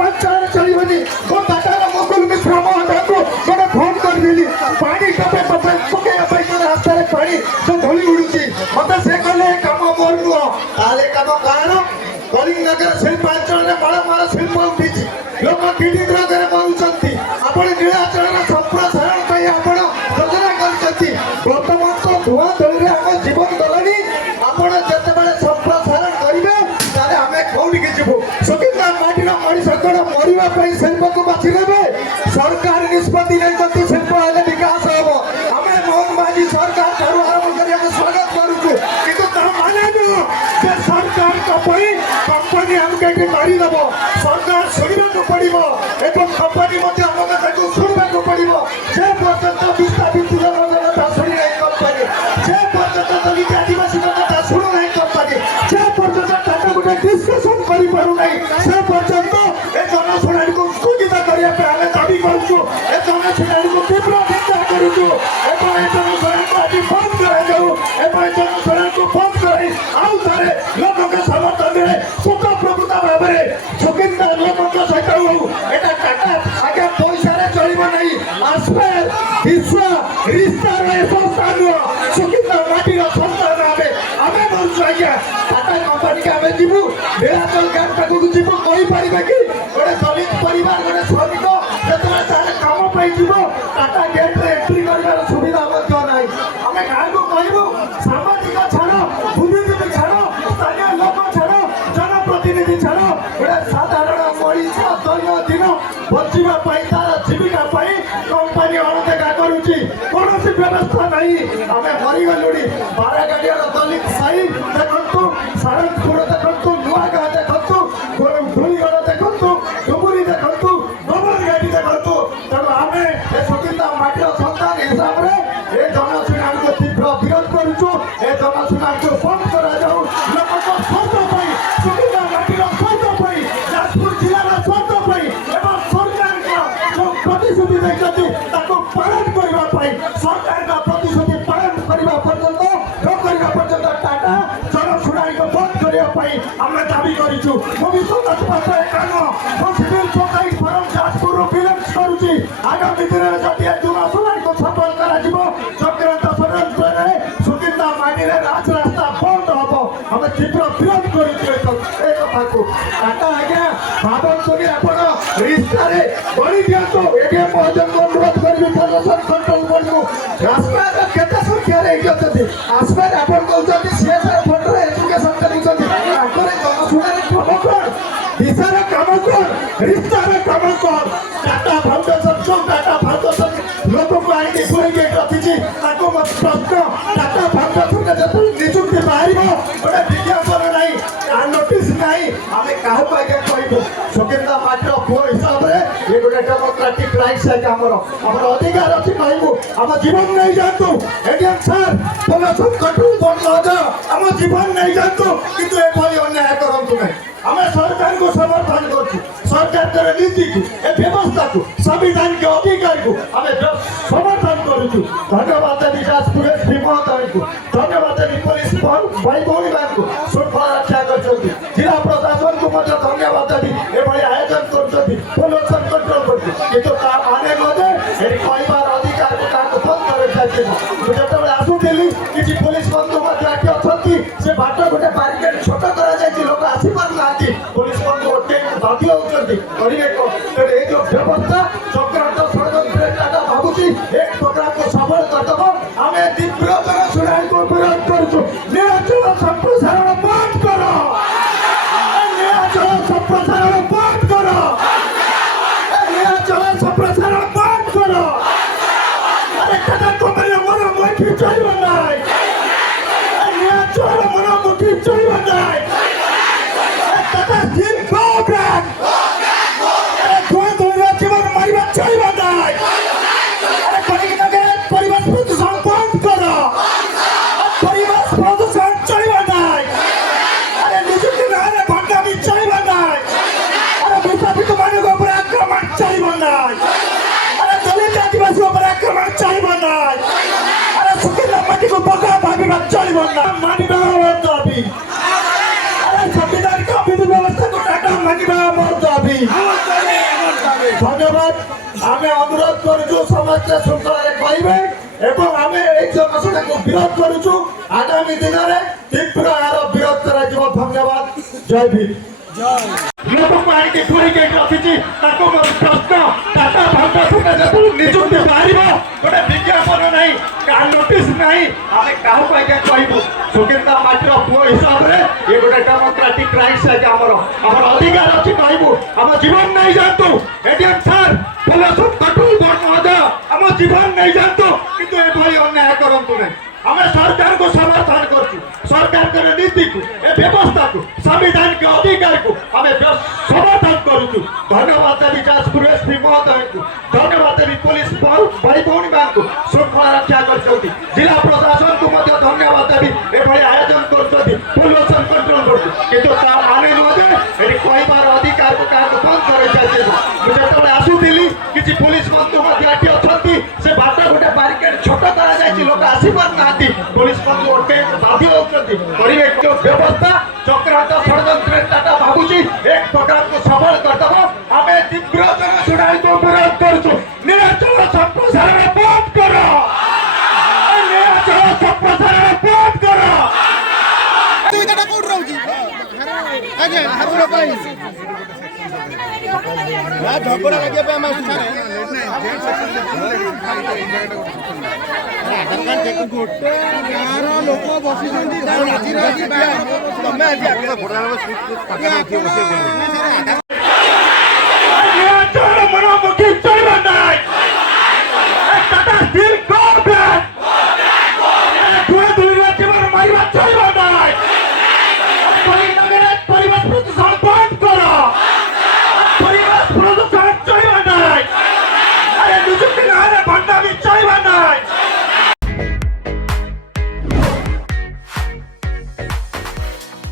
ପାଞ୍ଚ ଚଳିବନି ମୋ ଦାଦାର ମୁକୁଲ ମିଶ୍ର ମହତାଙ୍କୁ ଗୋଟେ ଫୋନ କରିଦେଲି ପାଣି ଟପେ ଟପେ ପକେଇବା ପାଇଁ ମୋ ରାସ୍ତାରେ ପାଣି ତ ଧୂଳି ଉଡୁଛି ମତେ ସେ କହିଲେ ଏ କାମ ମୋର ନୁହଁ ତାହେଲେ କାମ କାହାର କଳିଙ୍ଗନଗର ସେଇ 5 ଜଣରେ ମାଳ ମାଳ ଶିଳ୍ପ ଉଠିଛି ଲୋକ କିଡନୀ ରୋଗରେ ମରୁଛନ୍ତି ଆପଣ ନୀଳାଚଳର ସମ୍ପ୍ରସାରଣ ପାଇଁ ଆପଣ ଯୋଜନା କରିଛନ୍ତି ବର୍ତ୍ତମାନ ତ ଧୂଆଁ ଧୂଳିରେ ଆମ ଜୀବନ ଗଲାଣି ଆପଣ ଯେତେବେଳେ ସମ୍ପ୍ରସାରଣ କରିବେ ତାହେଲେ ଆମେ କୋଉଠିକି ଯିବୁ ସୁକିନ୍ଦା ମାଟିର ମଣିଷ କଣ ମରିବା ପାଇଁ ଶିଳ୍ପକୁ ବାଛି ନେବେ ସରକାର ନିଷ୍ପତ୍ତି ନେଇଛନ୍ତି ଶିଳ୍ପ ହେଲେ ବିକାଶ ହବ ଆମେ ମୋହନ ମାଝୀ ସରକାର ଠାରୁ ଆରମ୍ଭ କରି ଆମେ ସ୍ୱାଗତ କରୁଛୁ କିନ୍ତୁ ତା ମାନେ ନୁହଁ ଯେ ସରକାରଙ୍କ ପାଇଁ कंपनी हमके एटी मारिदेव सरकार शुणा पड़ो एवं कंपनी आमको शुणा पड़ो से पर्यटन विस्थापित जनता शुणी ना कंपनी से पर्यटन दलित आदिवासी जनता शुणु ना कंपनी से पर्यटन टाटा गोटे डिस्कसन कर से पर्यंत ए जनशुणा को स्थगित करने दाबी करूँ ए जनशुणा को तीव्र निंदा करूँ जनशुणा को आज बंद कराऊ जनशुणा को बंद कर लोक समर्थन सुख प्रकृत भाव में सुकिंदा लोक सहित एटा टाटा आगे पैसा चलो नहीं आसपेर हिस्सा रिश्तार संस्था नुह सुकिंदा माटीर संस्थान आम करूँ आज्ञा टाटा कंपनी के आम जीवु नीलाचल गाँव पाखक जीवु कहीपर कि गोटे दलित परिवार गोटे श्रमिक जो तार कम जीव टाटा गेट एंट्री कर सुविधा ना आम गाँव को कहूँ सामाजिक छाड़ बुद्धिजीवी छाड़ स्थानीय लोक छाड़ जनप्रतिनिधि छाड़ गोटे साधारण मनीष दैनंदिन बचापी तार जीविका कंपनी अणदेखा करुच्ची कौन व्यवस्था नहीं आम मरीगलुणी बारागाड़िया दलित साई देखु सारंगपुर देखु नुआगाँ देखु धूलीगढ़ देखु डुबुरी देखु गोबरगाड़ी देखु तेणु आम सुकिंदा माटीर सन्तान हिसाब से ये जनशुणा को तीव्र विरोध करुचु ए जनशुणा को बंद करा लोक स्वार्थ सुकिंदा माटीर स्वार्थ जाजपुर जिलार स्वार्थ एवं सरकार जो प्रतिश्रुति देखते पालन करने सरकार प्रतिश्रुति पालन करने पर्यंत पर्यंत टाटा जनशुणा को बंद करने आम दाबी करूँ भविष्य सिविल सोसाइटी फरम जाजपुर बिलंग करुच्ची आगामी दिन में जब जनशुणा को सफल कर चक्रांत षड्यंत्र सुकिंदा माटी राजरास्ता बंद हम आम तीव्र विरोध कथा को टाटा आज्ञा भावुनि आप रिश्तार गढ़ी दिंतु ये अनुरोध करी प्रदूषण कंट्रोल बोर्ड को आसपार केते संख्या आसपार आप कहते सीएसआर फंड एजुकेशन जनशुणा कौन दिशार कम कौन रिश्तार कम कौन टाटा फाउंडेशन जो टाटा फाउंडेशन लोक को आगे पुरे रखी प्रश्न टाटा फाउंडेशन जो निजुक्ति बाहर गोटे विज्ञापन नहीं नोटिस नहीं आम क्या कहू सुकिंदा माटीर पुओ हिसाब से ये गोटे डेमोक्रेटिक राइट्स है आमर अधिकार अच्छी कहूँ आम जीवन नहीं जातु एडीएम सर प्रदूषण कंट्रोल बोर्ड आम जीवन नहीं जातु किंतु एभली अन्याय करतु नहीं आम सरकार को समर्थन कर सरकार नीति को व्यवस्था को संविधान के अधिकार को आम समर्थन करुचु धन्यवाद देवी जाजपुर एसपी महोदय को धन्यवाद देवी पुलिस भाई भौणी मान को श्रृंखला रक्षा कर जिला प्रशासन को धन्यवाद देवी एभली आयोजन करलोचन कंट्रोल करने कहबार अधिकार को बंद कर जो आसुली किसी पुलिस बंधु अच्छा से बाट गोटे बारिकेड छोट कर लोक आसीपार ना पुलिस बंधु गोटे बाध्य होती ये जो व्यवस्था चक्रांत षड्यंत्र टाटा भावुची एक प्रोग्राम को सफल करदेव आम तीव्र जनशुणा को विरोध करुँ नीलाचल संप्रसारण बंद कर नीलाचल संप्रसारण बंद कर नीलाचल संप्रसारण बंद कर अरे टाटा कंपनी मन मुखी चल ना नीलाचल मन मुखी चल ना टाटा स्टील गो बैक जीवन मारिबा चलिबा नाइ अरे कलिंगनगर परिवेश प्रदूषण बंद कर परिवेश प्रदूषण चलिबा नाइ अरे निजुक्ति नारे भंडामी चलिबा नाइ अरे विस्थापित मानव ऊपर आक्रमण चलिबा नाइ अरे दलित आदिवासी ऊपर आक्रमण चलिबा नाइ अरे सुकिंदा माटी को बका भाबिबा चलिबा नाइ मानिबा दाबी अरे संविधान का विधि व्यवस्था को टाटा मानिबा दाबी କରୁଛୁ ସମସ୍ତେ ଶୃଙ୍ଖଳାରେ କହିବେ ଏବଂ ଆମେ ଏଇ ଜନସଭାକୁ ବିରୋଧ କରୁଛୁ। ଆଗାମୀ ଦିନରେ ତୀବ୍ର ଏହାର ବିରୋଧ କରାଯିବ। ଧନ୍ୟବାଦ। ଜୟ ଭୀମ। ଲୋକଙ୍କୁ ଆଣିକି ଥୋଇକି ରଖିଛି ତାଙ୍କୁ ମୋର ପ୍ରଶ୍ନ ଟାଟା ଫାଉଣ୍ଡେସନରେ ଯେତେବେଳେ ନିଯୁକ୍ତି ବାହାରିବ ଗୋଟେ ବିଜ୍ଞାପନ ନାହିଁ କାହା ନୋଟିସ ନାହିଁ ଆମେ କାହାକୁ ଆଜ୍ଞା କହିବୁ? ସୁକିନ୍ଦା ମାଟିର ପୁଅ ହିସାବରେ ଇଏ ଗୋଟେ ଡେମୋକ୍ରାଟିକ ରାଇଟ୍ସ ଆଜ୍ଞା ଆମର ଅଧିକାର ଅଛି କହିବୁ। ଆମ ଜୀବନ ନେଇଯାଆନ୍ତୁ ADM sir police control board ମହୋଦୟ ଆମ ଜୀବନ ନେଇଯାଆନ୍ତୁ କିନ୍ତୁ ଏଭଳି ଅନ୍ୟାୟ କରନ୍ତୁ ନାହିଁ। ଆମେ ସରକାରକୁ ସମର୍ଥନ କରୁଛୁ। ସରକାରଙ୍କର ନୀତିକୁ ଏ ବ୍ୟବସ୍ଥାକୁ ସାମ୍ବିଧାନିକ ଅଧିକାରକୁ ଆମେ ସମର୍ଥନ କରୁଛୁ। ଧନ୍ୟବାଦ ଦେବି ଯାଜପୁର ଏସ୍ପି ମହୋଦୟଙ୍କୁ। ଧନ୍ୟବାଦ ଦେବି ପୋଲିସ ଭାଇ ଭଉଣୀମାନଙ୍କୁ ଶୃଙ୍ଖଳା ରକ୍ଷା କରିଛନ୍ତି। ଜିଲ୍ଲା ପ୍ରଶାସନକୁ ମଧ୍ୟ ଧନ୍ୟବାଦ ଦେବି ଏଭଳି ଆୟୋଜନ କରୁଛନ୍ତି ପଲ୍ୟୁସନ କଣ୍ଟ୍ରୋଲ ବୋର୍ଡ। କିନ୍ତୁ ତା ମାନେ ନୁହଁ ଯେ ଏଠି କହିବାର ଅଧିକାରକୁ କାହାକୁ ବନ୍ଦ କରାଯାଇଯିବ। ମୁଁ ଯେତେବେଳେ ଆସୁଥିଲି କିଛି ପୋଲିସ ବନ୍ଧୁ ମଧ୍ୟ ଏଠି ଅଛନ୍ତି। ସେ ବାଟ ଗୋଟେ ବାରିକେଡ ଛୋଟ କରାଯାଇଛି ଲୋକ ଆସିପାରୁନାହାନ୍ତି। ପୋଲିସ ବନ୍ଧୁ ଅଟକେଇବାକୁ ବାଧ୍ୟ ହେଉଛନ୍ତି। କରିବେ ବ୍ୟବସ୍ଥା ଚକ୍ରାନ୍ତ ଷଡ଼ଯନ୍ତ୍ର ଟାଟା ଭାବୁଛି ଏକ ପ୍ରକାରକୁ ସଫଳ କରିଦେବ। ଆମେ ତୀବ୍ର ଜନଶୁଣାଣିକୁ ବିରୋଧ କରୁଛୁ। ନିରାଚଳ ସମ୍ପ୍ରସାରଣ ବନ୍ଦ କର। ନିରାଚଳ ସମ୍ପ୍ରସାରଣ ବନ୍ଦ କର। ସୁବିଧାଟା କୋଉଠି ରହୁଛି ଆଜ୍ଞା ଠାକୁର ପାଇଁ ଝଗଡ଼ା ଲାଗିବା ପାଇଁ ଆମେ ଗୋଟେ ଗାଁର ଲୋକ ବସିଛନ୍ତି ତମେ ଆଜି